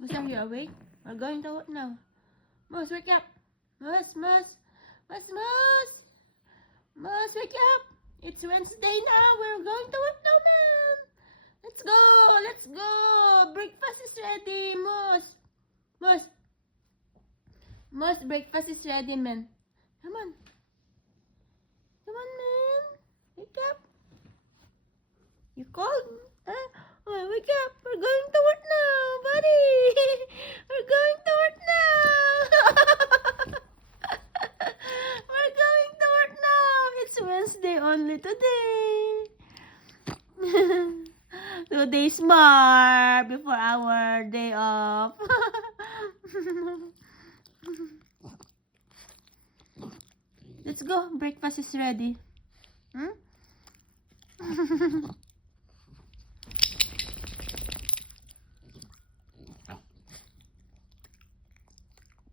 Moose, are you awake? We're going to work now. Moose, wake up. Moose, Moose. Moose, Moose. Moose, wake up. It's Wednesday now. We're going to work now, man. Let's go. Let's go. Breakfast is ready, Moose. Moose. Moose, breakfast is ready, man. Come on. Come on, man. Wake up. You cold? Huh? Oh, wake up. We're going to work now, buddy. We're going to work now. We're going to work now. It's Wednesday only today. Today's more before our day off. Let's go. Breakfast is ready. Hmm?